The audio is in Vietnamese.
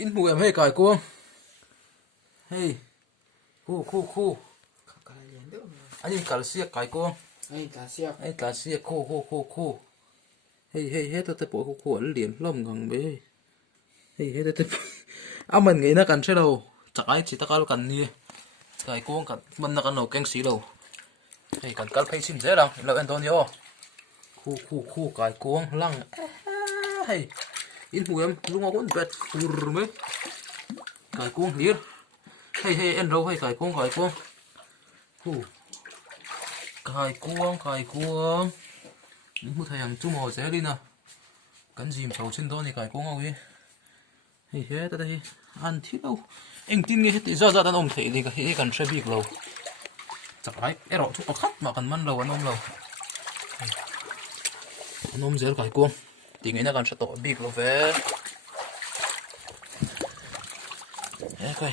in mùi em hay cài cuông hey khu anh nhìn cả xe cài cuông anh cả xe khu hey hết tôi bộ khu liền lom gần bê hey hết tôi mình nghĩ nó cần sẽ đâu chắc ai chỉ ta cao cần nè cài cuông cần mình nó cần nấu canh xí đâu hey cần cắt phải xin dễ đâu lâu Antonio khu cài cuông lăng hey in mùi em lúc nào cũng bẹt phur mấy cài cuông liệt hey anh râu hay cài cuông cài cuông một thằng hàng chung hồ dễ đi nào cắn dìm sầu trên đó thì cài cuông không ấy hết đây ăn thiết đâu anh tin nghe hết thì do đàn ông thể thì cái cần sẽ bị lâu chắc phải em rọ chút khát mà cần măn lâu anh ôm dễ cài cuông thì nghĩ là cần sẽ tội bị lâu về đấy coi